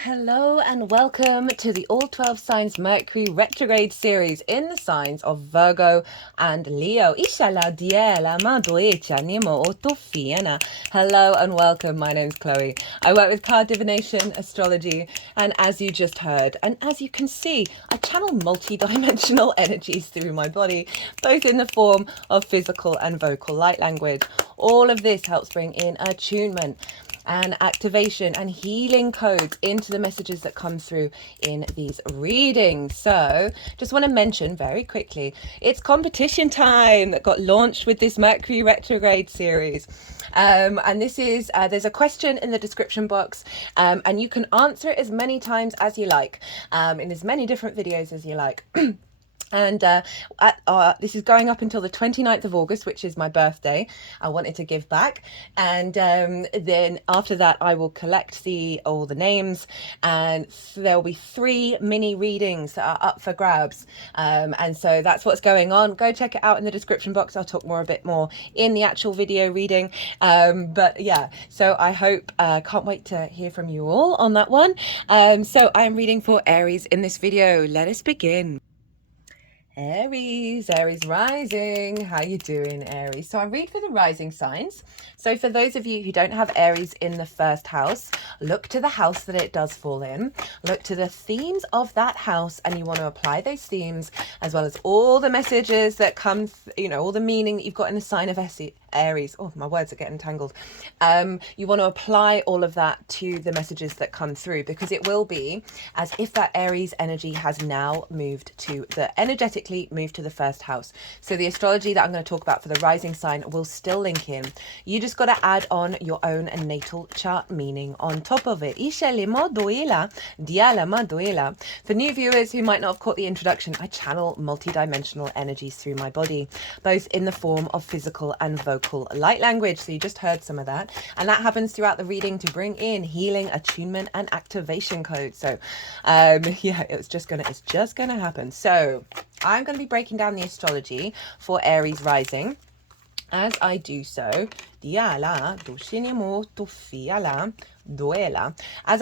Hello and welcome to the All 12 Signs Mercury Retrograde series in the signs of Virgo and Leo. Hello and welcome. My name's Chloe. I work with card divination, astrology, and as you just heard, and as you can see, I channel multi-dimensional energies through my body, both in the form of physical and vocal light language. All of this helps bring in attunement and activation and healing codes into the messages that come through in these readings. So just want to mention very quickly, it's competition time that got launched with this Mercury retrograde series. And this is, there's a question in the description box, and you can answer it as many times as you like, in as many different videos as you like. And this is going up until the 29th of August, which is my birthday. I wanted to give back. And then after that, I will collect all the names, and there will be 3 mini readings that are up for grabs. And so that's what's going on. Go check it out in the description box. I'll talk a bit more in the actual video reading. But yeah, so I hope, can't wait to hear from you all on that one. So I am reading for Aries in this video. Let us begin. Aries rising. How you doing, Aries? So I read for the rising signs. So for those of you who don't have Aries in the first house, look to the house that it does fall in. Look to the themes of that house, and you want to apply those themes as well as all the messages that come, all the meaning that you've got in the sign of Aries. Oh, my words are getting tangled. You want to apply all of that to the messages that come through, because it will be as if that Aries energy has now moved to the first house. So the astrology that I'm going to talk about for the rising sign will still link in. You just got to add on your own natal chart meaning on top of it. For new viewers who might not have caught the introduction, I channel multi-dimensional energies through my body, both in the form of physical and vocal light language. So you just heard some of that, and that happens throughout the reading to bring in healing, attunement, and activation codes. So yeah, it's just gonna happen. So I'm going to be breaking down the astrology for Aries rising. As I do so, as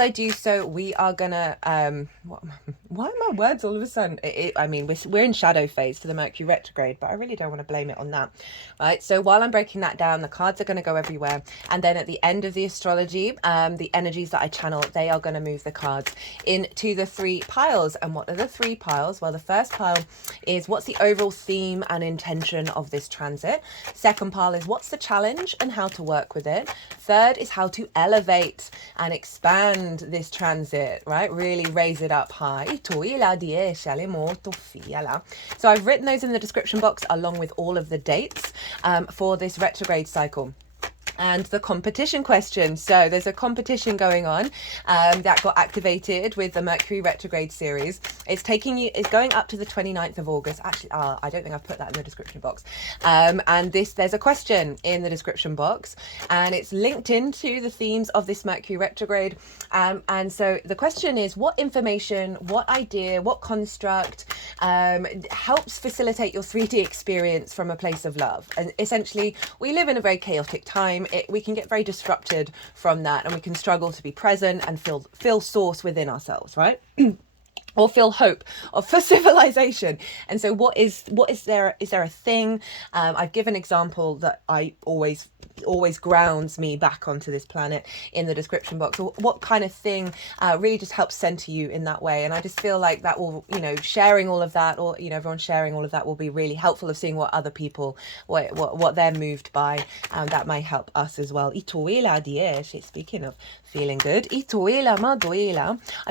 I do so, we are gonna why are my words all of a sudden, I mean, we're in shadow phase for the Mercury retrograde, but I really don't want to blame it on that, right? So while I'm breaking that down, the cards are going to go everywhere, and then at the end of the astrology, the energies that I channel, they are going to move the cards into the 3 piles. And what are the 3 piles? Well, the first pile is what's the overall theme and intention of this transit. Second pile is what's the challenge and how to work with it. Third is how to elevate and expand this transit, right? Really raise it up high. So I've written those in the description box along with all of the dates for this retrograde cycle. And the competition question. So there's a competition going on that got activated with the Mercury retrograde series. It's going up to the 29th of August. Actually, I don't think I've put that in the description box. And there's a question in the description box, and it's linked into the themes of this Mercury retrograde. And so the question is, what information, what idea, what construct helps facilitate your 3D experience from a place of love? And essentially, we live in a very chaotic time. We can get very disrupted from that, and we can struggle to be present and feel source within ourselves, right? Or feel hope for civilization. And so is there a thing? I've given an example that I always grounds me back onto this planet in the description box. Or what kind of thing really just helps center you in that way. And I just feel like that will, sharing all of that, or everyone sharing all of that will be really helpful of seeing what other people, what they're moved by. That may help us as well. Speaking of feeling good, I've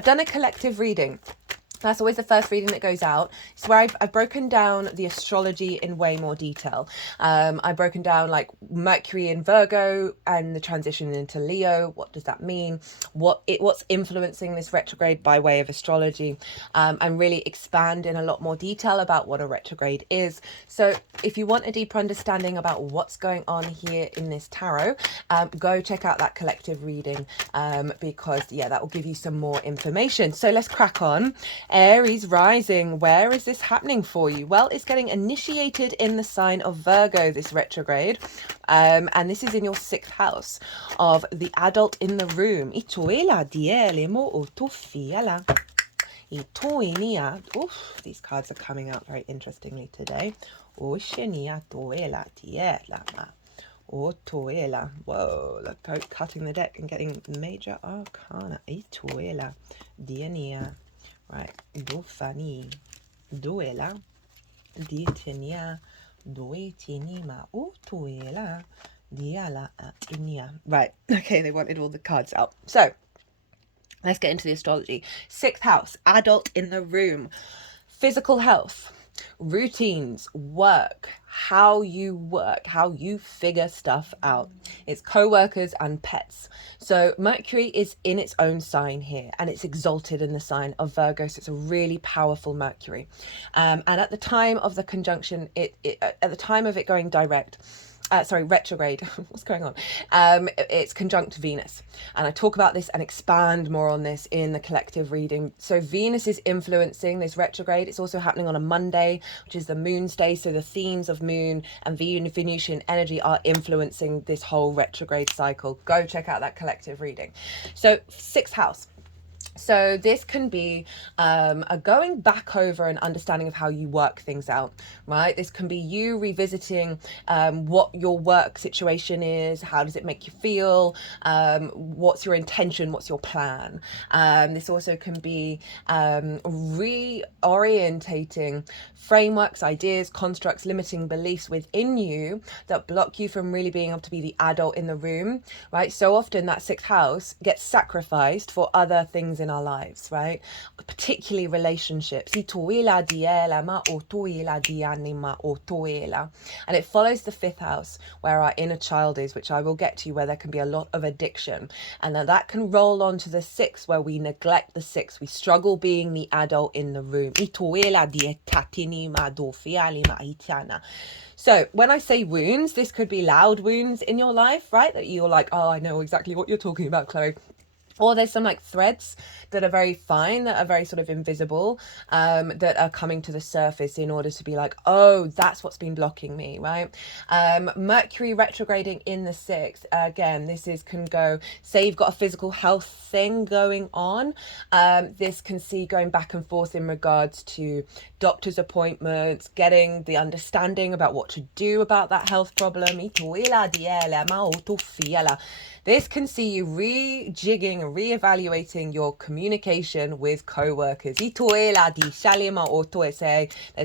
done a collective reading. That's always the first reading that goes out. It's where I've broken down the astrology in way more detail. I've broken down like Mercury in Virgo and the transition into Leo. What does that mean? What's influencing this retrograde by way of astrology? And really expand in a lot more detail about what a retrograde is. So if you want a deeper understanding about what's going on here in this tarot, go check out that collective reading, because yeah, that will give you some more information. So let's crack on. Aries rising, where is this happening for you? Well, it's getting initiated in the sign of Virgo, this retrograde. And this is in your 6th house of the adult in the room. Oof, these cards are coming out very interestingly today. Whoa, look, cutting the deck and getting major arcana. Right, Dofani, Duela, Ditenia, Duetinima, Utuela, Diala, Inia. Right, okay, they wanted all the cards out. So, let's get into the astrology. 6th house, adult in the room, physical health, routines, work, how you figure stuff out. It's co-workers and pets. So Mercury is in its own sign here, and it's exalted in the sign of Virgo, so it's a really powerful Mercury. And at the time of the conjunction, at the time of it going direct, retrograde, what's going on? It's conjunct Venus. And I talk about this and expand more on this in the collective reading. So Venus is influencing this retrograde. It's also happening on a Monday, which is the moon's day. So the themes of moon and Venusian energy are influencing this whole retrograde cycle. Go check out that collective reading. So 6th house. So this can be a going back over an understanding of how you work things out, right? This can be you revisiting what your work situation is, how does it make you feel, what's your intention, what's your plan. This also can be reorientating frameworks, ideas, constructs, limiting beliefs within you that block you from really being able to be the adult in the room, right? So often that 6th house gets sacrificed for other things in our lives, right? Particularly relationships. And it follows the 5th house where our inner child is, which I will get to, where there can be a lot of addiction. And then that can roll on to the 6th where we neglect the 6th. We struggle being the adult in the room. So when I say wounds, this could be loud wounds in your life, right? That you're like, oh, I know exactly what you're talking about, Chloe. Or there's some like threads that are very fine, that are very sort of invisible, that are coming to the surface in order to be like, oh, that's what's been blocking me, right? Mercury retrograding in the 6th. Again, can go, say you've got a physical health thing going on. This can see going back and forth in regards to doctor's appointments, getting the understanding about what to do about that health problem. This can see you rejigging and reevaluating your communication with co-workers. There's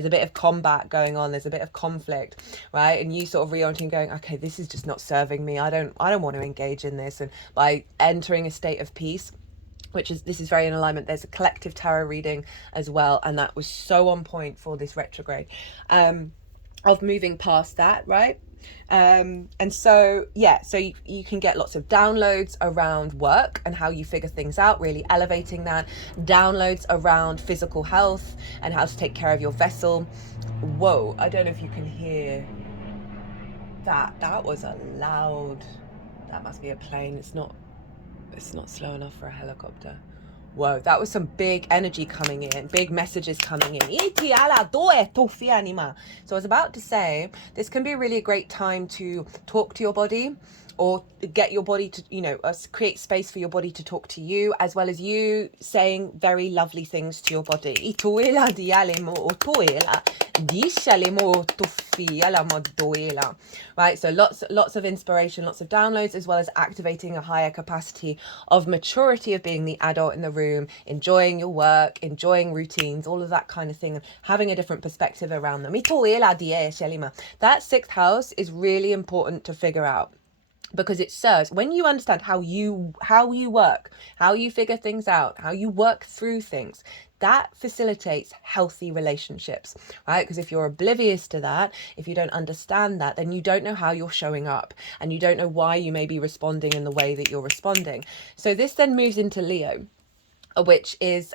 a bit of combat going on. There's a bit of conflict, right? And you sort of reorienting, going, okay, this is just not serving me. I don't want to engage in this. And by entering a state of peace, this is very in alignment. There's a collective tarot reading as well, and that was so on point for this retrograde, of moving past that, right? And so you can get lots of downloads around work and how you figure things out, really elevating that. Downloads around physical health and how to take care of your vessel. Whoa, I don't know if you can hear that. That was a loud, that must be a plane. It's not slow enough for a helicopter. Whoa, that was some big energy coming in, big messages coming in. So I was about to say, this can be really a great time to talk to your body, or get your body to, create space for your body to talk to you, as well as you saying very lovely things to your body. Right, so lots of inspiration, lots of downloads, as well as activating a higher capacity of maturity of being the adult in the room, enjoying your work, enjoying routines, all of that kind of thing, and having a different perspective around them. That 6th house is really important to figure out, because it serves, when you understand how you work, how you figure things out, how you work through things, that facilitates healthy relationships, right? Because if you're oblivious to that, if you don't understand that, then you don't know how you're showing up, and you don't know why you may be responding in the way that you're responding. So this then moves into Leo. which is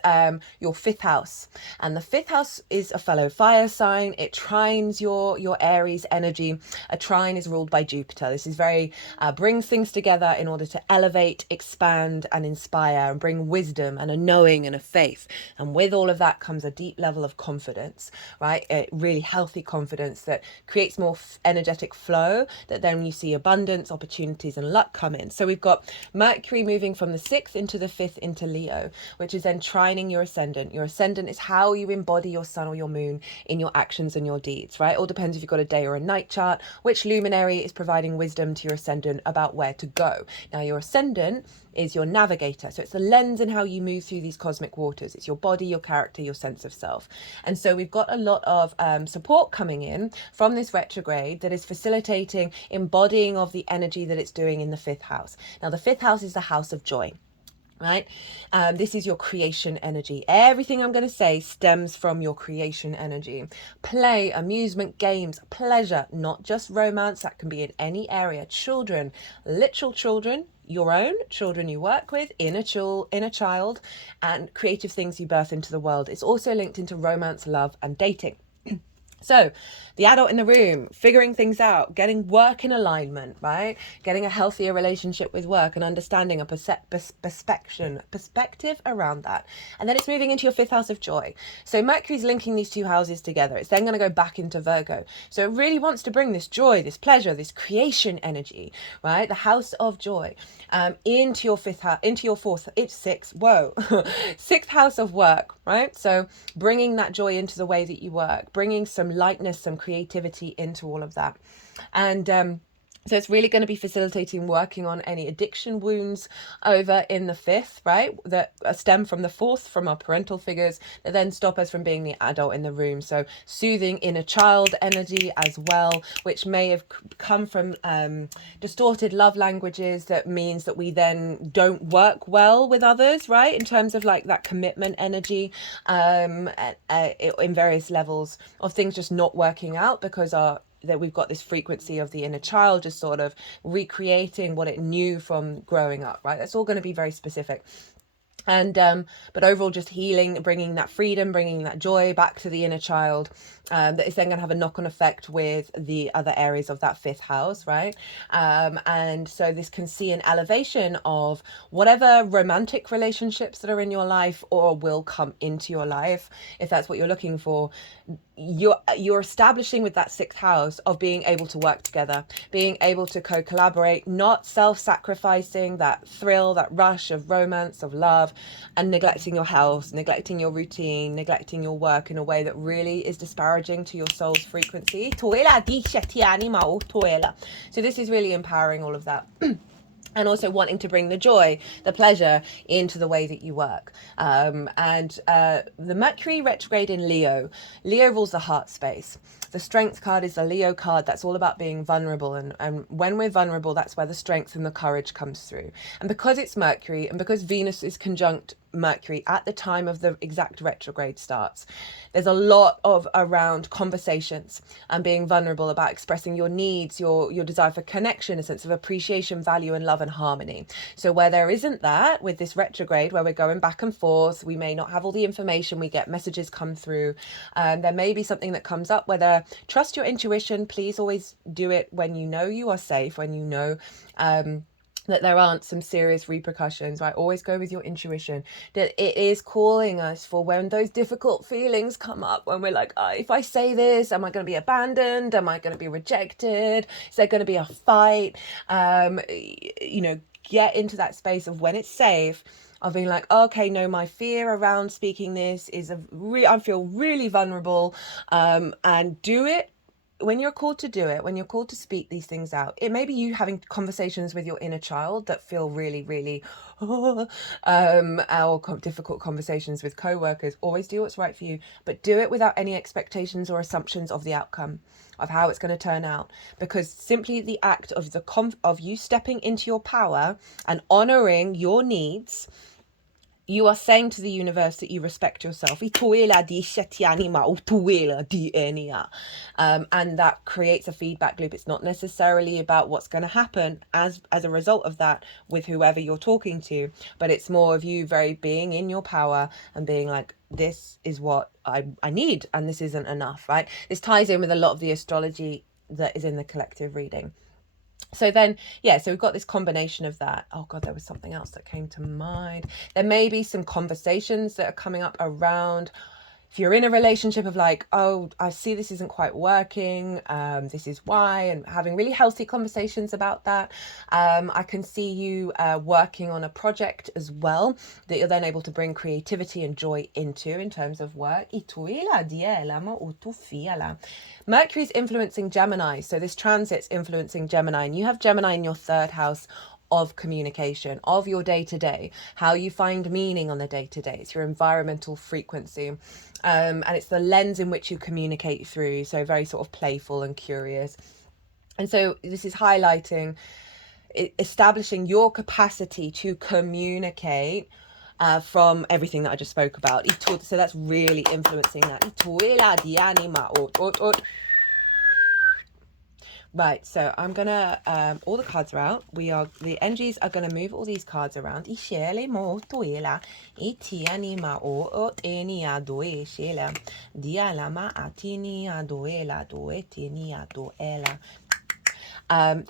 your fifth house. And the fifth house is a fellow fire sign. It trines your Aries energy. A trine is ruled by Jupiter. This is very brings things together in order to elevate, expand, and inspire, and bring wisdom and a knowing and a faith. And with all of that comes a deep level of confidence, right? A really healthy confidence that creates more energetic flow, that then you see abundance, opportunities, and luck come in. So we've got Mercury moving from the 6th into the 5th into Leo, which is then trining your ascendant. Your ascendant is how you embody your sun or your moon in your actions and your deeds, right? All depends if you've got a day or a night chart, which luminary is providing wisdom to your ascendant about where to go. Now, your ascendant is your navigator. So it's the lens in how you move through these cosmic waters. It's your body, your character, your sense of self. And so we've got a lot of support coming in from this retrograde that is facilitating embodying of the energy that it's doing in the 5th house. Now, the 5th house is the house of joy. Right? This is your creation energy. Everything I'm going to say stems from your creation energy. Play, amusement, games, pleasure, not just romance. That can be in any area. Children, literal children, your own children you work with, inner child, and creative things you birth into the world. It's also linked into romance, love, and dating. So the adult in the room, figuring things out, getting work in alignment, right? Getting a healthier relationship with work and understanding a perspective around that. And then it's moving into your 5th house of joy. So Mercury's linking these two houses together. It's then going to go back into Virgo. So it really wants to bring this joy, this pleasure, this creation energy, right? The house of joy, into your 5th house, into your 4th, it's 6th, whoa, 6th house of work, right? So bringing that joy into the way that you work, bringing some lightness, some creativity into all of that. And so it's really going to be facilitating working on any addiction wounds over in the 5th, right? That stem from the 4th, from our parental figures, that then stop us from being the adult in the room. So soothing inner child energy as well, which may have come from distorted love languages. That means that we then don't work well with others, right? In terms of like that commitment energy, in various levels of things just not working out because that we've got this frequency of the inner child just sort of recreating what it knew from growing up, right? That's all going to be very specific. And but overall just healing, bringing that freedom, bringing that joy back to the inner child, that is then going to have a knock-on effect with the other areas of that 5th house, right? And so this can see an elevation of whatever romantic relationships that are in your life or will come into your life, if that's what you're looking for. You're establishing with that 6th house of being able to work together, being able to co-collaborate, not self-sacrificing that thrill, that rush of romance, of love, and neglecting your health, neglecting your routine, neglecting your work in a way that really is disparaging to your soul's frequency. So this is really empowering all of that. And also wanting to bring the joy, the pleasure into the way that you work. The Mercury retrograde in Leo. Leo rules the heart space. The strength card is the Leo card. That's all about being vulnerable. And when we're vulnerable, that's where the strength and the courage comes through. And because it's Mercury and because Venus is conjunct Mercury at the time of the exact retrograde starts, there's a lot of around conversations and being vulnerable about expressing your needs, your desire for connection, a sense of appreciation, value, and love and harmony. So where there isn't that with this retrograde, where we're going back and forth, we may not have all the information, we get messages come through, there may be something that comes up, whether trust your intuition. Please always do it when you know you are safe, when you know that there aren't some serious repercussions, right? Always go with your intuition, that it is calling us for when those difficult feelings come up, when we're like, oh, if I say this, am I going to be abandoned? Am I going to be rejected? Is there going to be a fight? Get into that space of when it's safe, of being like, okay, no, my fear around speaking this is I feel really vulnerable, and do it. When you're called to do it, when you're called to speak these things out, it may be you having conversations with your inner child that feel really, really, or difficult conversations with co-workers. Always do what's right for you, but do it without any expectations or assumptions of the outcome, of how it's going to turn out. Because simply the act of of you stepping into your power and honoring your needs you are saying to the universe that you respect yourself. And that creates a feedback loop. It's not necessarily about what's going to happen as a result of that with whoever you're talking to, but it's more of you very being in your power and being like, this is what I need, and this isn't enough, right? This ties in with a lot of the astrology that is in the collective reading. So then, yeah, so we've got this combination of that. Oh God, there was something else that came to mind. There may be some conversations that are coming up around, if you're in a relationship of like, oh, I see this isn't quite working, this is why, and having really healthy conversations about that. I can see you working on a project as well that you're then able to bring creativity and joy into in terms of work. Mercury's influencing Gemini, so this transit's influencing Gemini, and you have Gemini in your third house of communication, of your day-to-day, how you find meaning on the day-to-day. It's your environmental frequency, and it's the lens in which you communicate through, so very sort of playful and curious. And so this is highlighting, establishing your capacity to communicate from everything that I just spoke about. So that's really influencing that. Right, so I'm gonna, all the cards are out. The energies are gonna move all these cards around. There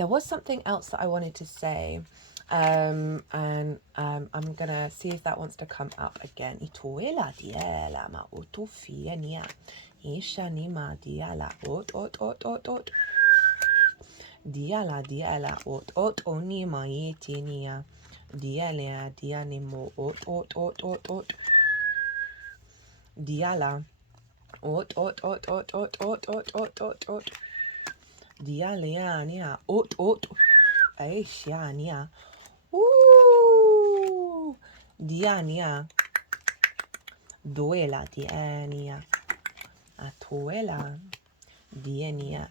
was something else that I wanted to say. And I'm gonna see if that wants to come up again. Diala ot oni mai tinia diala dianimo ot diala ot dialiania ot aishania diania duela diania atuela diania.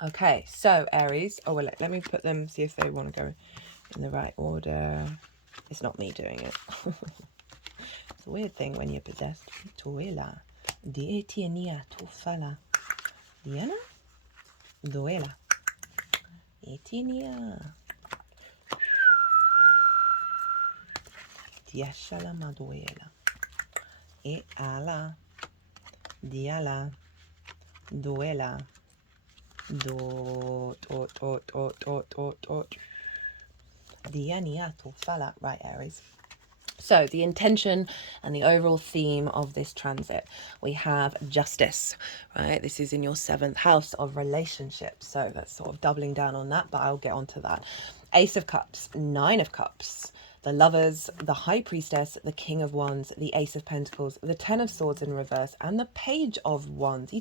Okay, so Aries, oh well, let me put them, see if they want to go in the right order. It's not me doing it. It's a weird thing when you're possessed. Tuela, dietienia tufala, diana, duela, etinia, diashala maduela, e ala, diala, duela. Right, Aries. So the intention and the overall theme of this transit, we have justice, right? This is in your 7th house of relationships. So that's sort of doubling down on that, but I'll get onto that. Ace of Cups, 9 of Cups, the Lovers, the High Priestess, the King of Wands, the Ace of Pentacles, the 10 of Swords in reverse, and the Page of Wands.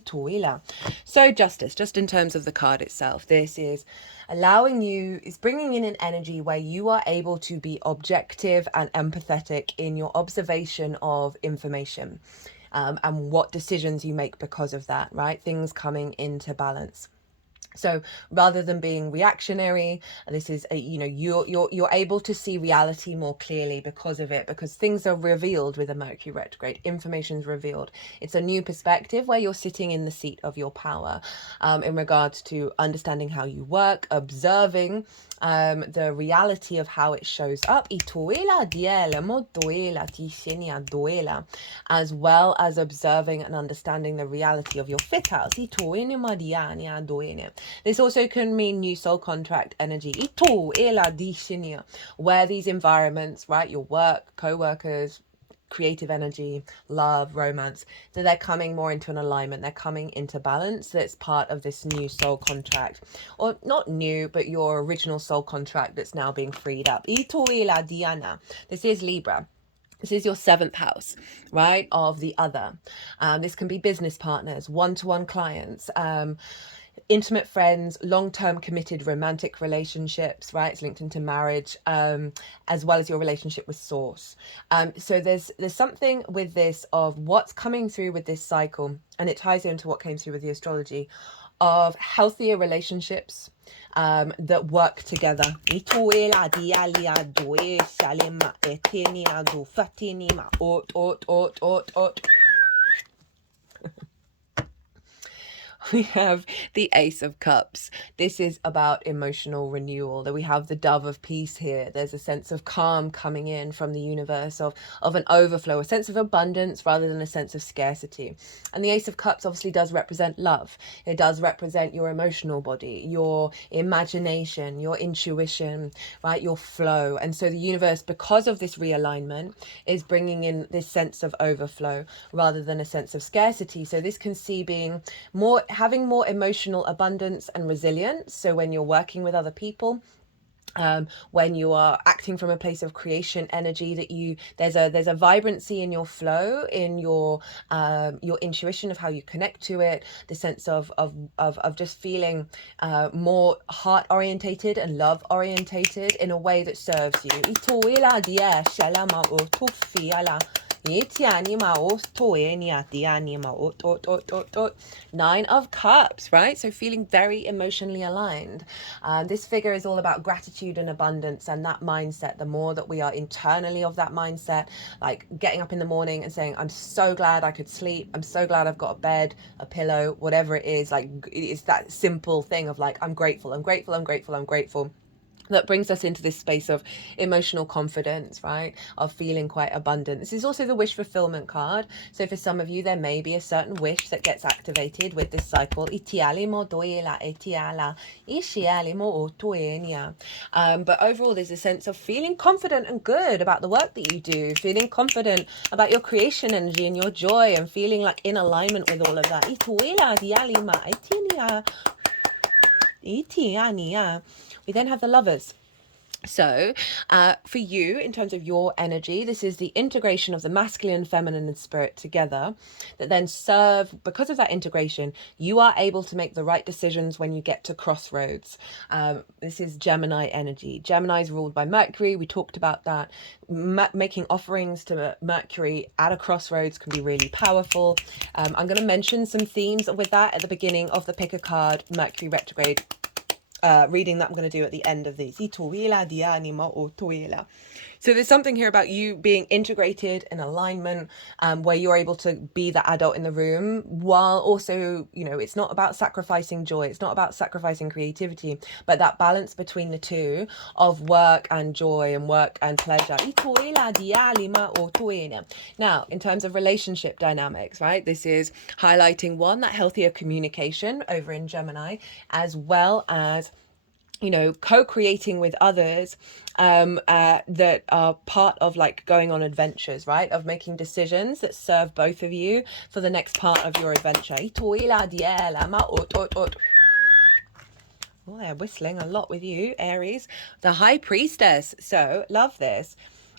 So justice, just in terms of the card itself, this is allowing you, is bringing in an energy where you are able to be objective and empathetic in your observation of information, and what decisions you make because of that, right? Things coming into balance. So rather than being reactionary, this is you're able to see reality more clearly because of it, because things are revealed with a Mercury retrograde. Information's revealed. It's a new perspective where you're sitting in the seat of your power, in regards to understanding how you work, observing the reality of how it shows up, as well as observing and understanding the reality of your 5th house. This also can mean new soul contract energy, where these environments, right, your work, co-workers, creative energy, love, romance, so they're coming more into an alignment, they're coming into balance. That's part of this new soul contract, or not new, but your original soul contract that's now being freed up. This is Libra. This is your 7th house, right, of the other. This can be business partners, one-to-one clients, intimate friends, long-term committed romantic relationships, right? It's linked into marriage, as well as your relationship with source. So there's something with this of what's coming through with this cycle, and it ties into what came through with the astrology, of healthier relationships, that work together. We have the Ace of Cups. This is about emotional renewal. That we have the Dove of Peace here. There's a sense of calm coming in from the universe, of an overflow, a sense of abundance rather than a sense of scarcity. And the Ace of Cups obviously does represent love. It does represent your emotional body, your imagination, your intuition, right? Your flow. And so the universe, because of this realignment, is bringing in this sense of overflow rather than a sense of scarcity. So this can see being having more emotional abundance and resilience. So when you're working with other people, when you are acting from a place of creation energy, that there's a vibrancy in your flow, in your intuition of how you connect to it, the sense of just feeling more heart orientated and love orientated in a way that serves you. Nine of Cups, right? So feeling very emotionally aligned. This figure is all about gratitude and abundance and that mindset. The more that we are internally of that mindset, like getting up in the morning and saying, I'm so glad I could sleep. I'm so glad I've got a bed, a pillow, whatever it is. Like, it's that simple thing of like, I'm grateful, I'm grateful, I'm grateful, I'm grateful. That brings us into this space of emotional confidence, right? Of feeling quite abundant. This is also the wish fulfillment card. So for some of you, there may be a certain wish that gets activated with this cycle. But overall, there's a sense of feeling confident and good about the work that you do, feeling confident about your creation energy and your joy, and feeling like in alignment with all of that. We then have the Lovers. So for you, in terms of your energy, this is the integration of the masculine, feminine, and spirit together that then serve. Because of that integration, you are able to make the right decisions when you get to crossroads. This is Gemini energy. Gemini is ruled by Mercury. We talked about that. Making offerings to Mercury at a crossroads can be really powerful. I'm going to mention some themes with that at the beginning of the Pick a Card Mercury Retrograde reading that I'm going to do at the end of these. So there's something here about you being integrated in alignment, where you're able to be the adult in the room, while also, you know, it's not about sacrificing joy, it's not about sacrificing creativity, but that balance between the two of work and joy and work and pleasure. Now, in terms of relationship dynamics, right, this is highlighting one, that healthier communication over in Gemini, as well as, you know, co-creating with others that are part of like going on adventures, right? Of making decisions that serve both of you for the next part of your adventure. Oh, they're whistling a lot with you, Aries. The High Priestess. So, love this.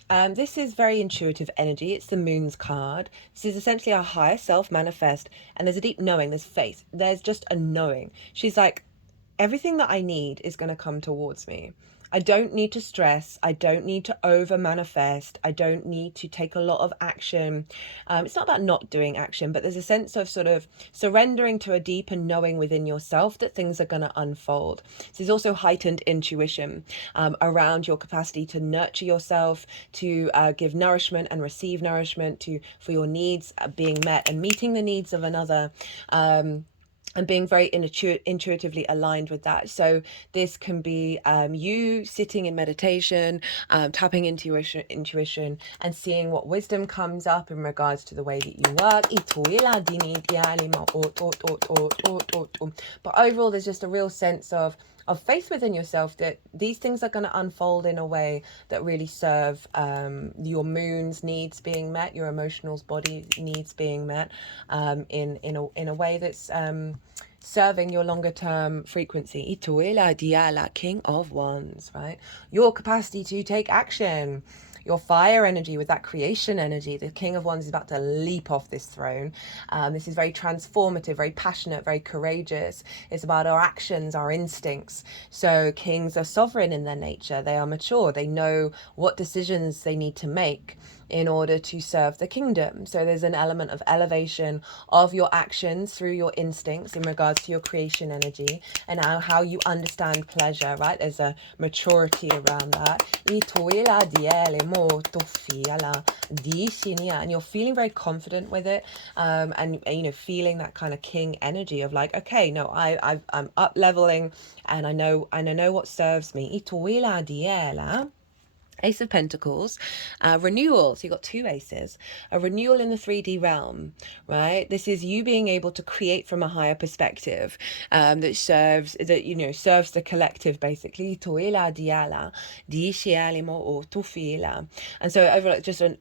This is very intuitive energy. It's the Moon's card. This is essentially our higher self manifest. And there's a deep knowing, there's faith. There's just a knowing. She's like, everything that I need is going to come towards me. I don't need to stress. I don't need to over manifest. I don't need to take a lot of action. It's not about not doing action, but there's a sense of sort of surrendering to a deeper knowing within yourself that things are going to unfold. So there's also heightened intuition around your capacity to nurture yourself, to give nourishment and receive nourishment, for your needs being met and meeting the needs of another. And being very intuitively aligned with that. So this can be you sitting in meditation, tapping into your intuition and seeing what wisdom comes up in regards to the way that you work. But overall, there's just a real sense of faith within yourself that these things are going to unfold in a way that really serve your moon's needs being met, your emotionals body needs being met, in a way that's serving your longer term frequency. King of Wands, right? Your capacity to take action, your fire energy with that creation energy. The King of Wands is about to leap off this throne. This is very transformative, very passionate, very courageous. It's about our actions, our instincts. So kings are sovereign in their nature. They are mature. They know what decisions they need to make in order to serve the kingdom. So there's an element of elevation of your actions through your instincts in regards to your creation energy, and how you understand pleasure, right? There's a maturity around that. And you're feeling very confident with it, and you know, feeling that kind of king energy of like, okay, no, I'm up leveling, and I know what serves me. Ace of Pentacles, renewal. So you got two aces, a renewal in the 3D realm, right? This is you being able to create from a higher perspective, that serves the collective, basically. And so overall, just an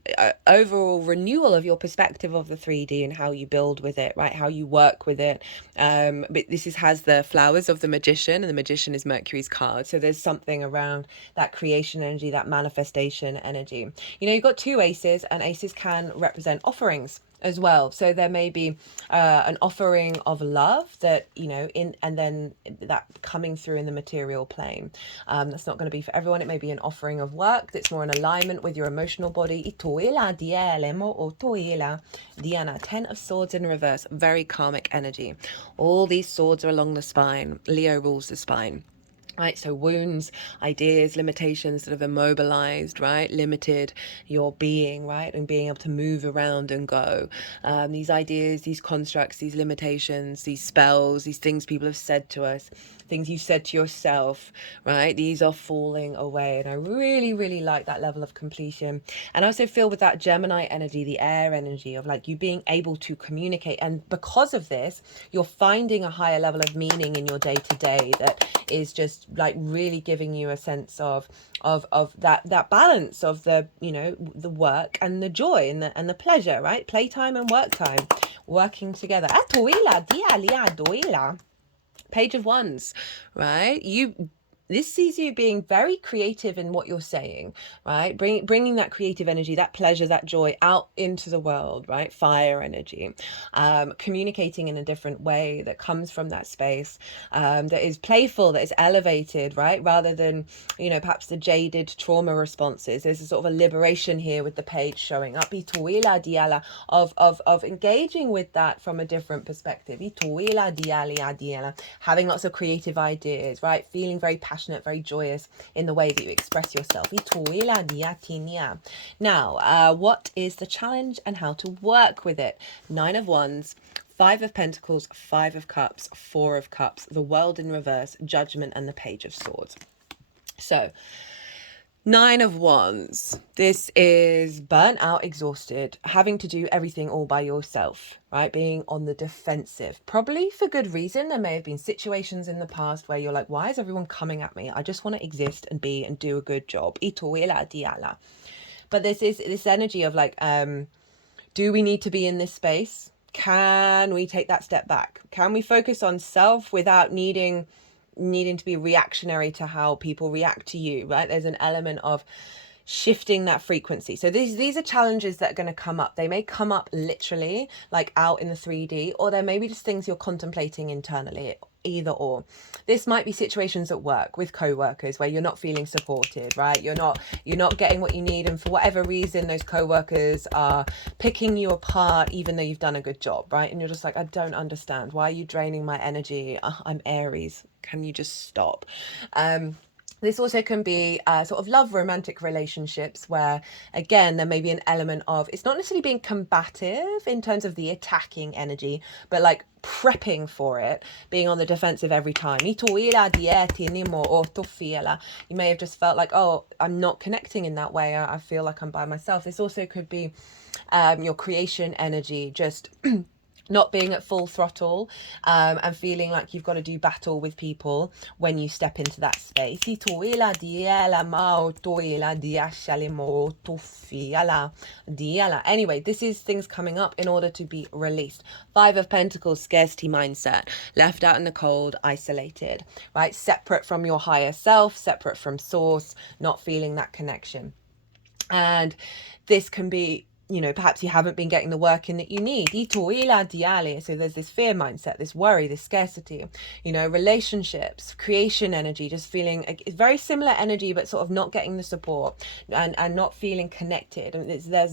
overall renewal of your perspective of the 3D and how you build with it, right? How you work with it. But this has the flowers of the magician, and the magician is Mercury's card. So there's something around that creation energy, that manifestation energy. You know, you've got two aces, and aces can represent offerings as well. So there may be an offering of love that, you know, and then that coming through in the material plane. That's not going to be for everyone. It may be an offering of work that's more in alignment with your emotional body. Diana, 10 of Swords in reverse, very karmic energy. All these swords are along the spine. Leo rules the spine. Right, so wounds, ideas, limitations that have immobilized, right, limited your being, right, and being able to move around and go. These ideas, these constructs, these limitations, these spells, these things people have said to us, things you've said to yourself, right, these are falling away. And I really, really like that level of completion. And I also feel with that Gemini energy, the air energy of like you being able to communicate. And because of this, you're finding a higher level of meaning in your day-to-day that is just like really giving you a sense of that balance of the, you know, the work and the joy and the pleasure, right? Playtime and work time working together. Page of Wands, right? This sees you being very creative in what you're saying, right? Bringing that creative energy, that pleasure, that joy out into the world, right? Fire energy, communicating in a different way that comes from that space, that is playful, that is elevated, right? Rather than, you know, perhaps the jaded trauma responses. There's a sort of a liberation here with the page showing up, of engaging with that from a different perspective, having lots of creative ideas, right? Feeling very passionate, very joyous in the way that you express yourself. Now, what is the challenge and how to work with it? 9 of Wands, 5 of Pentacles, 5 of Cups, 4 of Cups, the World in reverse, Judgment, and the Page of Swords. So 9 of Wands, this is burnt out, exhausted, having to do everything all by yourself, right? Being on the defensive, probably for good reason. There may have been situations in the past where you're like, why is everyone coming at me? I just want to exist and be and do a good job. But this is this energy of like, do we need to be in this space? Can we take that step back? Can we focus on self without needing to be reactionary to how people react to you, right? There's an element of shifting that frequency. So these are challenges that are going to come up. They may come up literally like out in the 3D, or there may be just things you're contemplating internally, either or. This might be situations at work with co-workers where you're not feeling supported, right? You're not getting what you need, and for whatever reason those co-workers are picking you apart even though you've done a good job, right? And you're just like, I don't understand, why are you draining my energy? I'm Aries, can you just stop? This also can be sort of love romantic relationships where, again, there may be an element of, it's not necessarily being combative in terms of the attacking energy, but like prepping for it, being on the defensive every time. You may have just felt like, oh, I'm not connecting in that way. I feel like I'm by myself. This also could be your creation energy, just not being at full throttle, and feeling like you've got to do battle with people when you step into that space. Anyway, this is things coming up in order to be released. 5 of Pentacles, scarcity mindset, left out in the cold, isolated, right? Separate from your higher self, separate from source, not feeling that connection. And this can be, you know, perhaps you haven't been getting the work in that you need. So there's this fear mindset, this worry, this scarcity, you know, relationships, creation energy, just feeling it's very similar energy, but sort of not getting the support and not feeling connected. And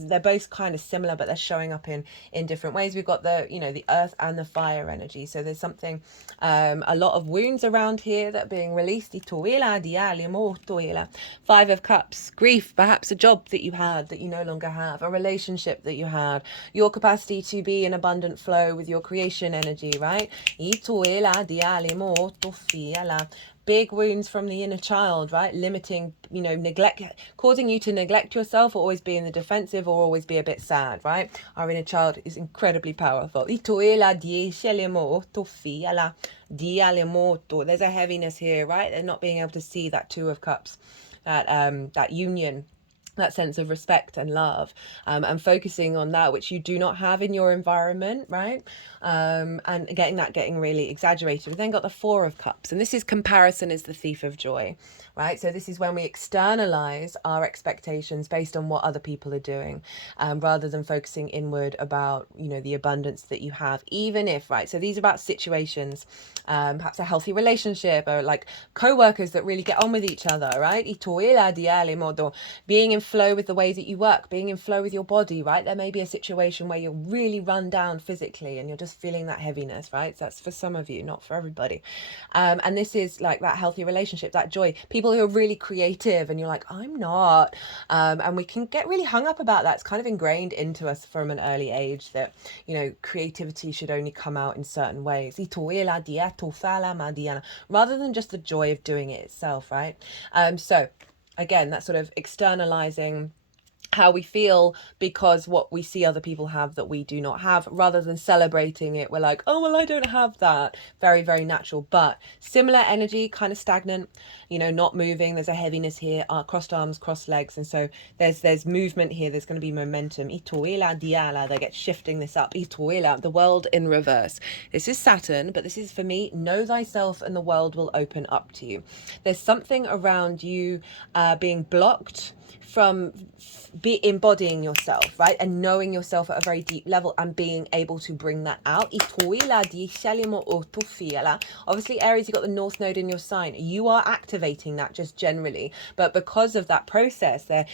they're both kind of similar, but they're showing up in different ways. We've got the, you know, the earth and the fire energy. So there's something, a lot of wounds around here that are being released. Five of Cups, grief, perhaps a job that you had that you no longer have, a relationship that you had, your capacity to be in abundant flow with your creation energy, right? Big wounds from the inner child, right? Limiting, you know, neglect, causing you to neglect yourself or always be in the defensive or always be a bit sad, right? Our inner child is incredibly powerful. There's a heaviness here, right? They're not being able to see that Two of Cups, that union, that sense of respect and love, and focusing on that which you do not have in your environment, right? And getting really exaggerated. We then got the Four of Cups, and this is comparison is the thief of joy, right? So this is when we externalize our expectations based on what other people are doing, rather than focusing inward about, you know, the abundance that you have, even if, right? So these are about situations, perhaps a healthy relationship or like co-workers that really get on with each other, right? Being in flow with the way that you work, being in flow with your body, right? There may be a situation where you're really run down physically and you're just feeling that heaviness, right? So that's for some of you, not for everybody. And this is like that healthy relationship, that joy. People who are really creative and you're like, I'm not. And we can get really hung up about that. It's kind of ingrained into us from an early age that, you know, creativity should only come out in certain ways. Rather than just the joy of doing it itself, right? So again, that sort of externalizing how we feel because what we see other people have that we do not have, rather than celebrating it. We're like, oh, well, I don't have that. Very, very natural, but similar energy, kind of stagnant, you know, not moving. There's a heaviness here, crossed arms, crossed legs. And so there's movement here. There's going to be momentum. They get shifting this up. The world in reverse. This is Saturn, but this is for me, know thyself and the world will open up to you. There's something around you being blocked from embodying yourself, right? And knowing yourself at a very deep level and being able to bring that out. Obviously, Aries, you've got the North Node in your sign. You are activating that just generally. But because of that process, there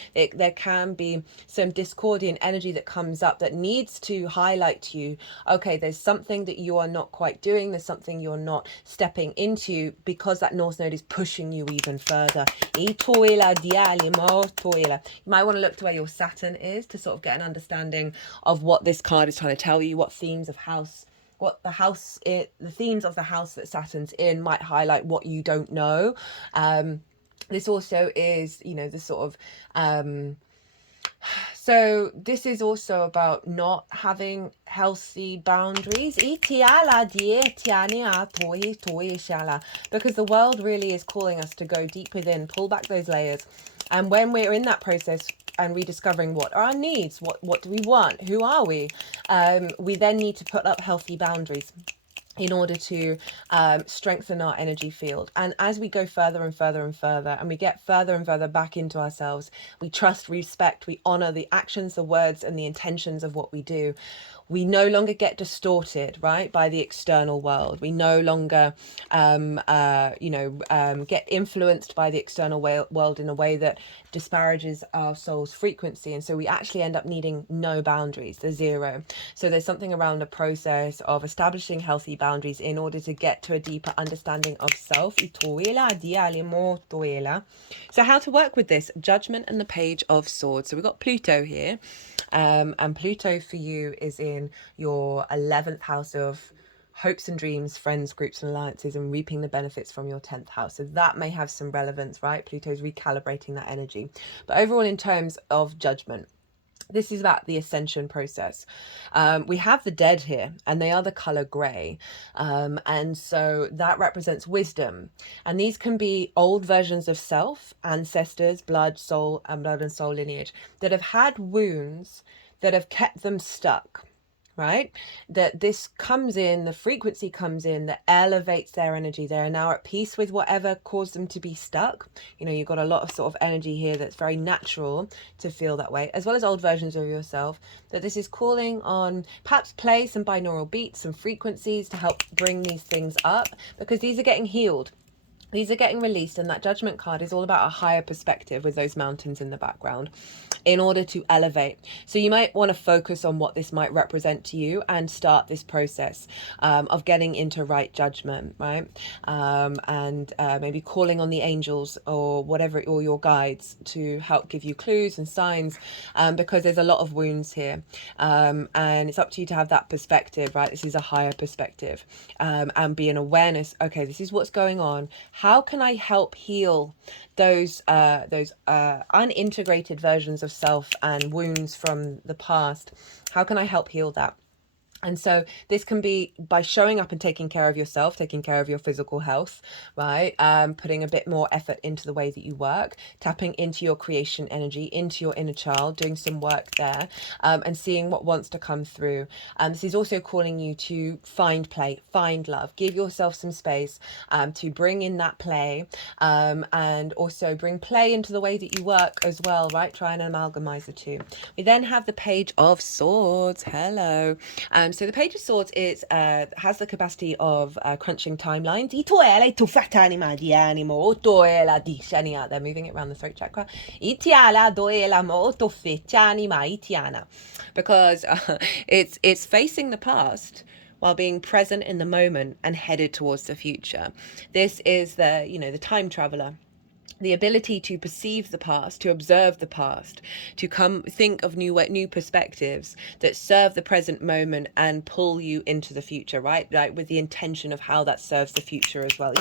can be some discordian energy that comes up that needs to highlight to you, okay, there's something that you are not quite doing. There's something you're not stepping into because that North Node is pushing you even further. You might want to look to where your Saturn is to sort of get an understanding of what this card is trying to tell you, what themes of house, the themes of the house that Saturn's in might highlight what you don't know. This also is, you know, the sort of so this is also about not having healthy boundaries, because the world really is calling us to go deep within, pull back those layers. And when we're in that process and rediscovering what are our needs, what do we want, who are we then need to put up healthy boundaries in order to strengthen our energy field. And as we go further and further and further, and we get further and further back into ourselves, we trust, respect, we honor the actions, the words, and the intentions of what we do. We no longer get distorted, right, by the external world. We no longer, get influenced by the external world in a way that disparages our soul's frequency. And so we actually end up needing no boundaries, the zero. So there's something around a process of establishing healthy boundaries in order to get to a deeper understanding of self. So how to work with this? Judgment and the Page of Swords. So we've got Pluto here. And Pluto for you is in your 11th house of hopes and dreams, friends, groups and alliances, and reaping the benefits from your 10th house. So that may have some relevance, right? Pluto's recalibrating that energy. But overall, in terms of judgment, this is about the ascension process. We have the dead here, and they are the color gray. And so that represents wisdom. And these can be old versions of self, ancestors, blood and soul lineage that have had wounds that have kept them stuck. right? That this comes in, the frequency comes in that elevates their energy. They're now at peace with whatever caused them to be stuck. You know, you've got a lot of sort of energy here that's very natural to feel that way, as well as old versions of yourself. That this is calling on perhaps play some binaural beats, some frequencies to help bring these things up, because these are getting healed. These are getting released, and that judgment card is all about a higher perspective with those mountains in the background in order to elevate. So you might want to focus on what this might represent to you and start this process of getting into right judgment, right? And maybe calling on the angels or whatever, or your guides to help give you clues and signs, because there's a lot of wounds here. And it's up to you to have that perspective, right? This is a higher perspective, and be an awareness. Okay, this is what's going on. How can I help heal those unintegrated versions of self and wounds from the past? How can I help heal that? And so this can be by showing up and taking care of yourself, taking care of your physical health, right? Putting a bit more effort into the way that you work, tapping into your creation energy, into your inner child, doing some work there, and seeing what wants to come through. This is also calling you to find play, find love, give yourself some space to bring in that play, and also bring play into the way that you work as well, right? Try and amalgamize the two. We then have the Page of Swords. Hello. So the Page of Swords has the capacity of crunching timelines. They're moving it around the throat chakra. Because it's facing the past while being present in the moment and headed towards the future. This is the time traveler. The ability to perceive the past, to observe the past, to think of new perspectives that serve the present moment and pull you into the future, right? Like with the intention of how that serves the future as well.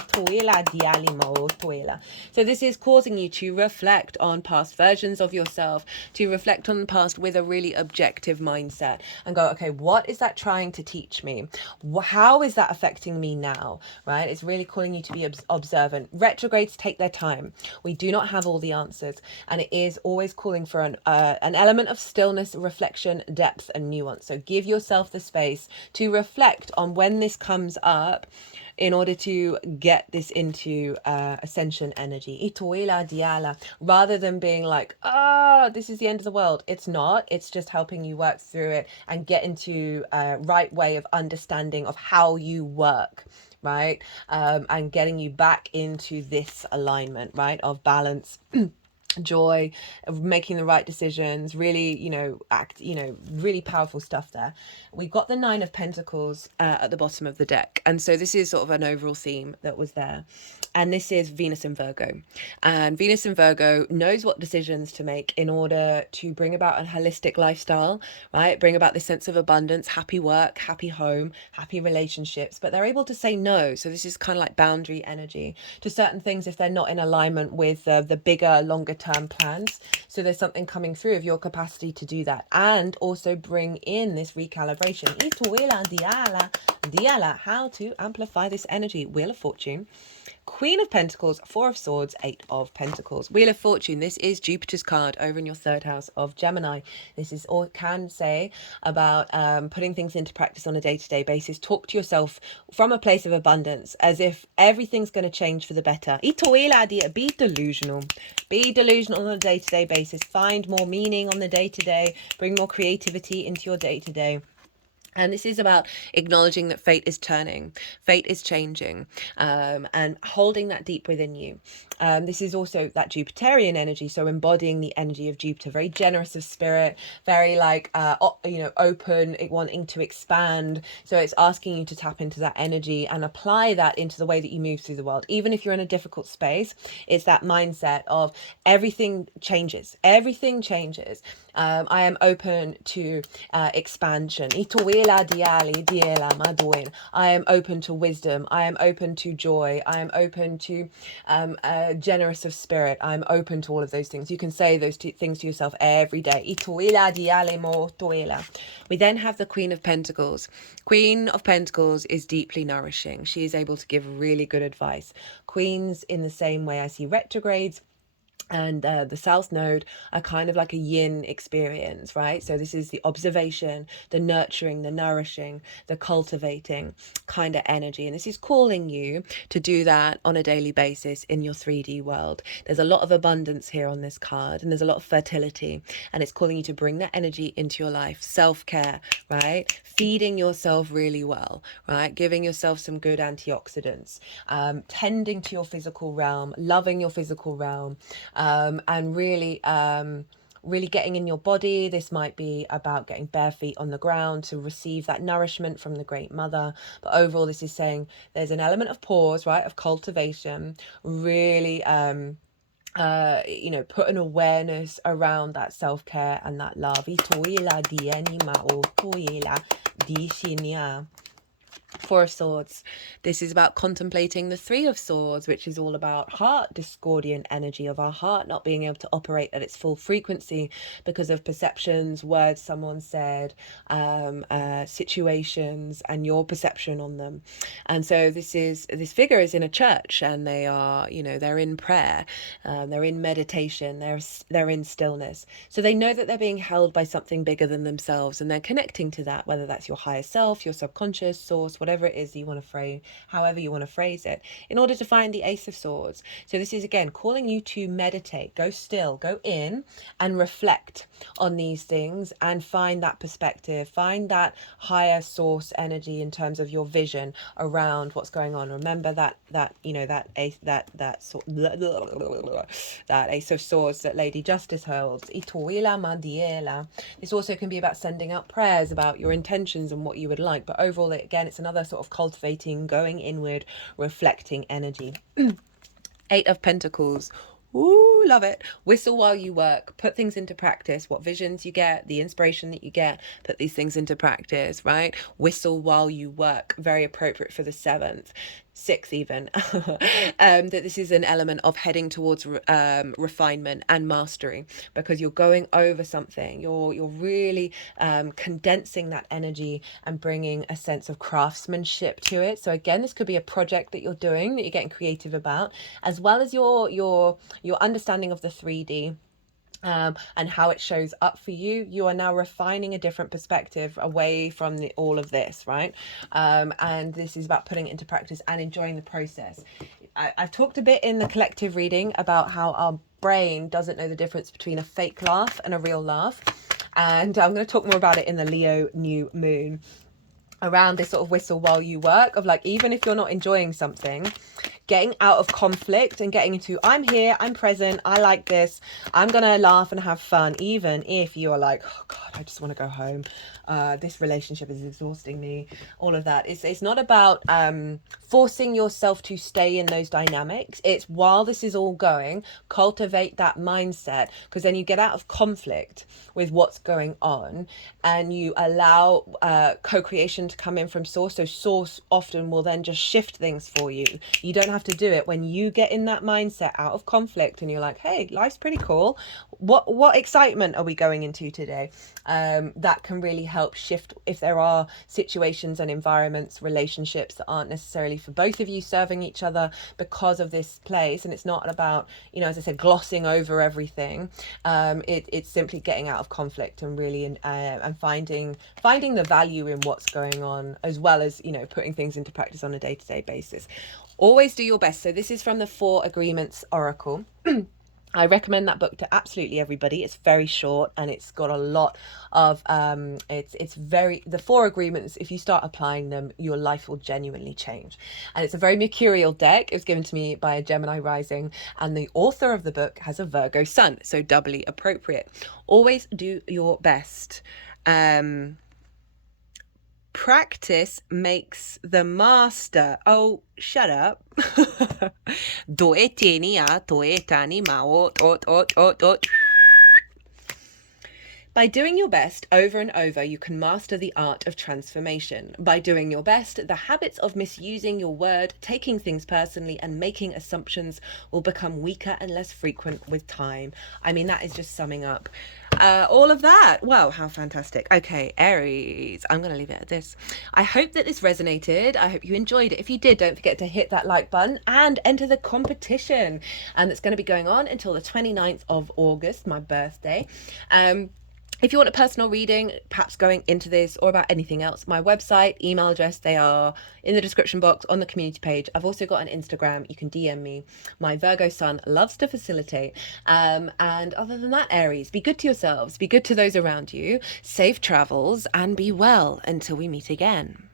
So this is causing you to reflect on past versions of yourself, to reflect on the past with a really objective mindset and go, okay, what is that trying to teach me? How is that affecting me now, right? It's really calling you to be observant. Retrogrades take their time. We do not have all the answers, and it is always calling for an element of stillness, reflection, depth, and nuance. So give yourself the space to reflect on when this comes up in order to get this into ascension energy. Rather than being like, this is the end of the world. It's not. It's just helping you work through it and get into a right way of understanding of how you work, right? And getting you back into this alignment, right, of balance, joy, of making the right decisions, really, really powerful stuff there. We've got the Nine of Pentacles at the bottom of the deck. And so this is sort of an overall theme that was there. And this is Venus in Virgo. And Venus in Virgo knows what decisions to make in order to bring about a holistic lifestyle, right? Bring about this sense of abundance, happy work, happy home, happy relationships. But they're able to say no. So this is kind of like boundary energy to certain things if they're not in alignment with the bigger, longer term plans. So there's something coming through of your capacity to do that, and also bring in this recalibration. How to amplify this energy. Wheel of Fortune, Queen of Pentacles, Four of Swords, Eight of Pentacles. Wheel of Fortune, this is Jupiter's card over in your third house of Gemini. This is all can say about putting things into practice on a day-to-day basis. Talk to yourself from a place of abundance, as if everything's going to change for the better. Be delusional. Be delusional on a day-to-day basis. Find more meaning on the day-to-day. Bring more creativity into your day-to-day. And this is about acknowledging that fate is turning, fate is changing, and holding that deep within you. This is also that Jupiterian energy, so embodying the energy of Jupiter, very generous of spirit, very open, wanting to expand. So it's asking you to tap into that energy and apply that into the way that you move through the world. Even if you're in a difficult space, it's that mindset of everything changes. Everything changes. I am open to expansion. I am open to wisdom. I am open to joy. I am open to generous of spirit. I'm open to all of those things. You can say those two things to yourself every day. We then have the Queen of Pentacles. Queen of Pentacles is deeply nourishing. She is able to give really good advice. Queens, in the same way I see retrogrades, and the south node are kind of like a yin experience, right? So this is the observation, the nurturing, the nourishing, the cultivating kind of energy, and this is calling you to do that on a daily basis in your 3D world. There's a lot of abundance here on this card, and there's a lot of fertility, and it's calling you to bring that energy into your life. Self-care, right? Feeding yourself really well, right? Giving yourself some good antioxidants, tending to your physical realm, loving your physical realm, and really getting in your body. This might be about getting bare feet on the ground to receive that nourishment from the Great Mother. But overall, this is saying there's an element of pause, right? Of cultivation, really, put an awareness around that self-care and that love. Four of Swords. This is about contemplating the Three of Swords, which is all about heart discordant energy of our heart not being able to operate at its full frequency because of perceptions, words someone said, situations, and your perception on them. And so this figure is in a church, and they are, they're in prayer, they're in meditation, they're in stillness. So they know that they're being held by something bigger than themselves, and they're connecting to that, whether that's your higher self, your subconscious, source, whatever it is you want to phrase, however you want to phrase it, in order to find the Ace of Swords. So this is, again, calling you to meditate, go still, go in and reflect on these things and find that perspective, find that higher source energy in terms of your vision around what's going on. Remember that ace, that Ace of Swords that Lady Justice holds. This also can be about sending out prayers about your intentions and what you would like, but overall, again, it's another sort of cultivating, going inward, reflecting energy. Eight of Pentacles. Ooh, love it. Whistle while you work. Put things into practice. What visions you get, the inspiration that you get, put these things into practice, right? Whistle while you work. Very appropriate for the 7th. 6th even. That this is an element of heading towards refinement and mastery, because you're going over something. You're really condensing that energy and bringing a sense of craftsmanship to it. So again, this could be a project that you're doing, that you're getting creative about, as well as your understanding of the 3D. And how it shows up for you. You are now refining a different perspective away from all of this, right? And this is about putting it into practice and enjoying the process. I've talked a bit in the collective reading about how our brain doesn't know the difference between a fake laugh and a real laugh. And I'm going to talk more about it in the Leo new moon, around this sort of whistle while you work, of like, even if you're not enjoying something, getting out of conflict and getting into, I'm here, I'm present, I like this, I'm gonna laugh and have fun, even if you are like, oh God, I just want to go home, this relationship is exhausting me, all of that. It's not about forcing yourself to stay in those dynamics. It's, while this is all going, cultivate that mindset, because then you get out of conflict with what's going on and you allow co-creation to come in from source. So source often will then just shift things for you. You don't have to do it. When you get in that mindset out of conflict and you're like, hey, life's pretty cool, what excitement are we going into today? That can really help shift if there are situations and environments, relationships that aren't necessarily for both of you serving each other because of this place. And it's not about, as I said, glossing over everything. It's simply getting out of conflict and really and finding the value in what's going on, as well as putting things into practice on a day-to-day basis. Always do your best. So this is from the 4 Agreements Oracle. I recommend that book to absolutely everybody. It's very short and it's got a lot of the 4 agreements. If you start applying them, your life will genuinely change. And it's a very mercurial deck. It was given to me by a Gemini rising, and the author of the book has a Virgo sun, so doubly appropriate. Always do your best. Practice makes the master. Oh, shut up. By doing your best over and over, you can master the art of transformation. By doing your best, the habits of misusing your word, taking things personally, and making assumptions will become weaker and less frequent with time. I mean, that is just summing up all of that. Wow, how fantastic. Okay, Aries, I'm going to leave it at this. I hope that this resonated. I hope you enjoyed it. If you did, don't forget to hit that like button and enter the competition. And that's going to be going on until the 29th of August, my birthday. If you want a personal reading, perhaps going into this or about anything else, my website, email address, they are in the description box on the community page. I've also got an Instagram. You can DM me. My Virgo sun loves to facilitate. And other than that, Aries, be good to yourselves, be good to those around you, safe travels, and be well until we meet again.